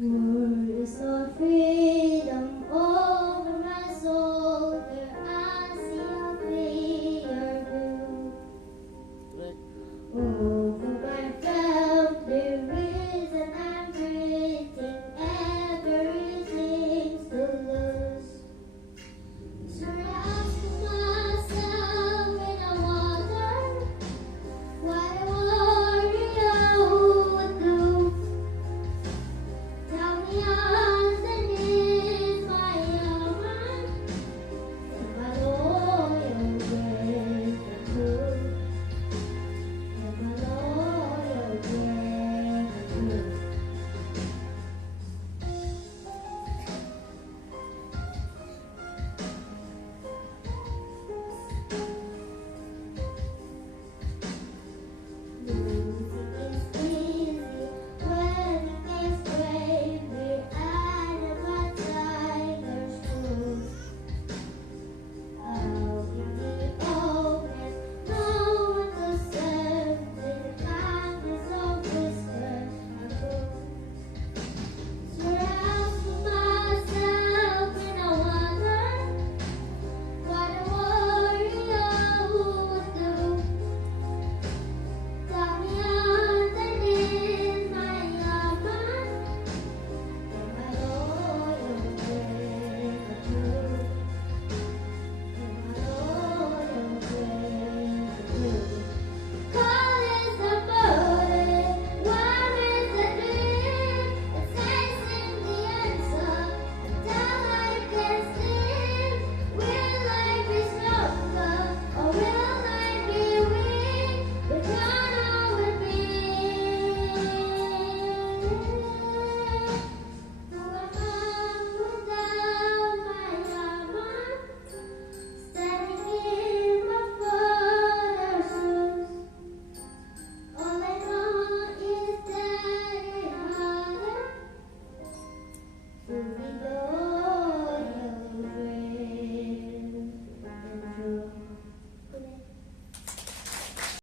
War is not freedom over my soul, where I see a clear blue. Over my felt the reason I'm breathing, everything's to lose. So I ask myself when I wonder what a warrior would do. Tell me underneath my armor, am I loyal, brave, and true? Am I loyal, brave, and true? Losing is easy when it makes bravery out of a tiger's tooth. Out in the open, no one to serve with the kindness of whispers and truth. So I ask myself when I wonder what a warrior would do. Tell me underneath my armor, am I loyal, brave, and true? Am I loyal, brave, and true? Call is the burden, war is the dream. It's chasing the answer until I can sleep. Will I be stronger or will I be weak? Which one I will be? Who am I without my armor? Standing in my father's shoes. All I know is that it's harder to be the